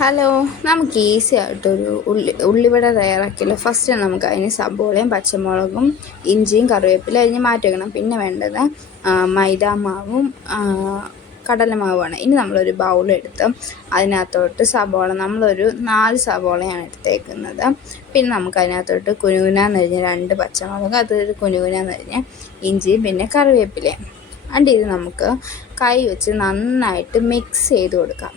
Hello, നമുക്ക് easy ആയിട്ടൊരു ഉള്ളിവട തയ്യാറാക്കിയല്ലോ. ഫസ്റ്റ് നമുക്ക് അതിന് സബോളയും പച്ചമുളകും ഇഞ്ചിയും കറിവേപ്പില അരിഞ്ഞ് മാറ്റി വെക്കണം. പിന്നെ വേണ്ടത് മൈദാമാവും കടലമാവുമാണ്. ഇനി നമ്മളൊരു ബൗളെടുത്ത് അതിനകത്തോട്ട് സബോള, നമ്മളൊരു 4 സബോളയാണ് എടുത്തേക്കുന്നത്. പിന്നെ നമുക്ക് അതിനകത്തോട്ട് കുനുകുനാന്നരിഞ്ഞ് 2 പച്ചമുളക്, അതൊരു കുനുകുനാന്നരിഞ്ഞ് ഇഞ്ചിയും പിന്നെ കറിവേപ്പിലയും. ഇത് നമുക്ക് കൈ വെച്ച് നന്നായിട്ട് മിക്സ് ചെയ്ത് കൊടുക്കാം.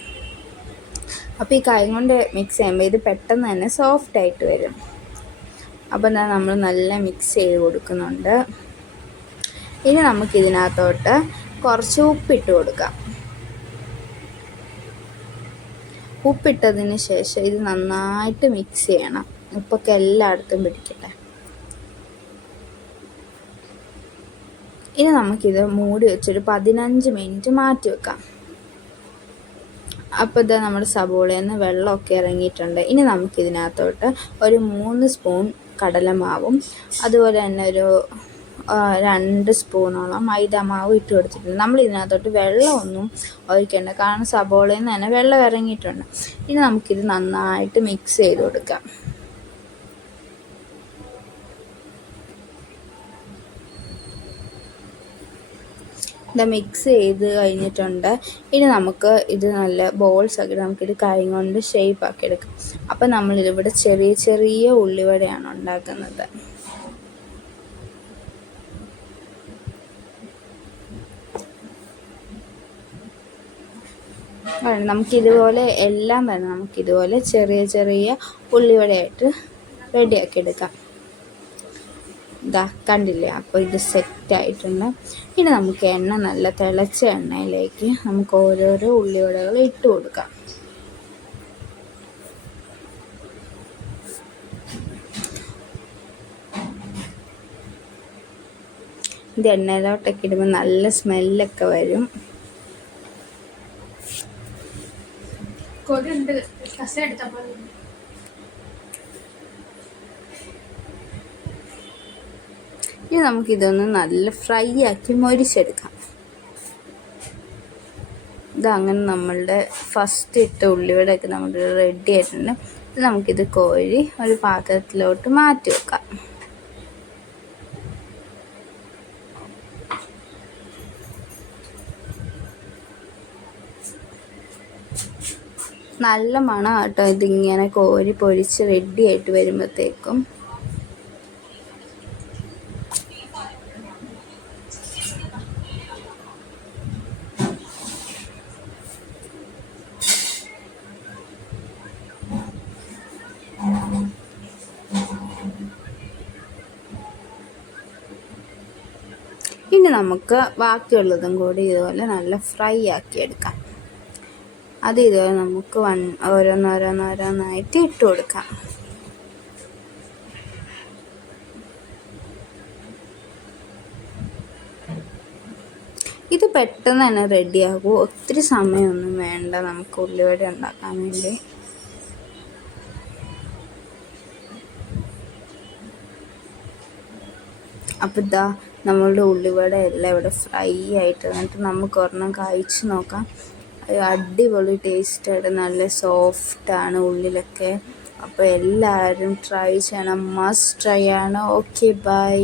അപ്പോൾ ഈ കൈ കൊണ്ട് മിക്സ് ചെയ്യുമ്പോൾ ഇത് പെട്ടെന്ന് തന്നെ സോഫ്റ്റായിട്ട് വരും. അപ്പോൾ നമ്മൾ നല്ല മിക്സ് ചെയ്ത് കൊടുക്കുന്നുണ്ട്. ഇനി നമുക്കിതിനകത്തോട്ട് കുറച്ച് ഉപ്പിട്ട് കൊടുക്കാം. ഉപ്പിട്ടതിന് ശേഷം ഇത് നന്നായിട്ട് മിക്സ് ചെയ്യണം. ഉപ്പൊക്കെ എല്ലായിടത്തും പിടിക്കട്ടെ. ഇനി നമുക്കിത് മൂടി വെച്ചൊരു 15 മിനിറ്റ് മാറ്റി വെക്കാം. അപ്പോൾ ഇത് നമ്മുടെ സബോളയിൽ നിന്ന് വെള്ളമൊക്കെ ഇറങ്ങിയിട്ടുണ്ട്. ഇനി നമുക്കിതിനകത്തോട്ട് ഒരു 3 സ്പൂൺ കടലമാവും അതുപോലെ തന്നെ ഒരു 2 സ്പൂണോളം മൈദാമാവ് ഇട്ട് കൊടുത്തിട്ടുണ്ട്. നമ്മൾ ഇതിനകത്തോട്ട് വെള്ളമൊന്നും ഒഴിക്കേണ്ട, കാരണം സബോളയിൽ നിന്ന് തന്നെ വെള്ളം ഇറങ്ങിയിട്ടുണ്ട്. ഇനി നമുക്കിത് നന്നായിട്ട് മിക്സ് ചെയ്ത് കൊടുക്കാം. ഇത് മിക്സ് ചെയ്ത് കഴിഞ്ഞിട്ടുണ്ട്. ഇനി നമുക്ക് ഇത് നല്ല ബോൾസ് ആക്കി നമുക്കിത് കൈ കൊണ്ട് ഷേപ്പ് ആക്കി എടുക്കാം. അപ്പം നമ്മളിവിടെ ചെറിയ ചെറിയ ഉള്ളിവടയാണ് ഉണ്ടാക്കുന്നത്. നമുക്കിതുപോലെ എല്ലാം തന്നെ നമുക്കിതുപോലെ ചെറിയ ചെറിയ ഉള്ളിവടയായിട്ട് റെഡിയാക്കി എടുക്കാം. ഇതാ കണ്ടില്ലേ, അപ്പോൾ ഇത് സെറ്റായിട്ടുണ്ട്. ഇനി നമുക്ക് എണ്ണ നല്ല തിളച്ച എണ്ണയിലേക്ക് നമുക്ക് ഓരോരോ ഉള്ളിവടകൾ ഇട്ട് കൊടുക്കാം. ഇത് എണ്ണയിലോട്ടൊക്കെ ഇടുമ്പോൾ നല്ല സ്മെല്ലൊക്കെ വരും. ഇനി നമുക്കിതൊന്ന് നല്ല ഫ്രൈ ആക്കി മൊരിച്ചെടുക്കാം. ഇതങ്ങനെ നമ്മളുടെ ഫസ്റ്റ് ഇട്ട ഉള്ളിവടയൊക്കെ നമ്മുടെ റെഡി ആയിട്ടുണ്ട്. നമുക്കിത് കോരി ഒരു പാത്രത്തിലോട്ട് മാറ്റി വെക്കാം. നല്ല മണം കേട്ടോ ഇതിങ്ങനെ കോരി പൊരിച്ച് റെഡി ആയിട്ട് വരുമ്പോഴത്തേക്കും. ഇനി നമുക്ക് ബാക്കിയുള്ളതും കൂടി ഇതുപോലെ നല്ല ഫ്രൈ ആക്കി എടുക്കാം. അത് ഇതുപോലെ നമുക്ക് ഓരോന്നോരോന്നായിട്ട് ഇട്ട് കൊടുക്കാം. ഇത് പെട്ടെന്ന് തന്നെ റെഡിയാകും. ഒത്തിരി സമയമൊന്നും വേണ്ട നമുക്ക് ഉള്ളിവട ഉണ്ടാക്കാൻ വേണ്ടി. അപ്പോൾ ഇതാ നമ്മളുടെ ഉള്ളിവട എല്ലാം ഇവിടെ ഫ്രൈ ആയിട്ട് എന്നിട്ട് നമുക്ക് ഒരെണ്ണം കഴിച്ച് നോക്കാം. അടിപൊളി ടേസ്റ്റായിട്ട് നല്ല സോഫ്റ്റാണ് ഉള്ളിലൊക്കെ. അപ്പോൾ എല്ലാവരും ട്രൈ ചെയ്യണം, മസ്റ്റ് ട്രൈ ആണ്. Okay, by.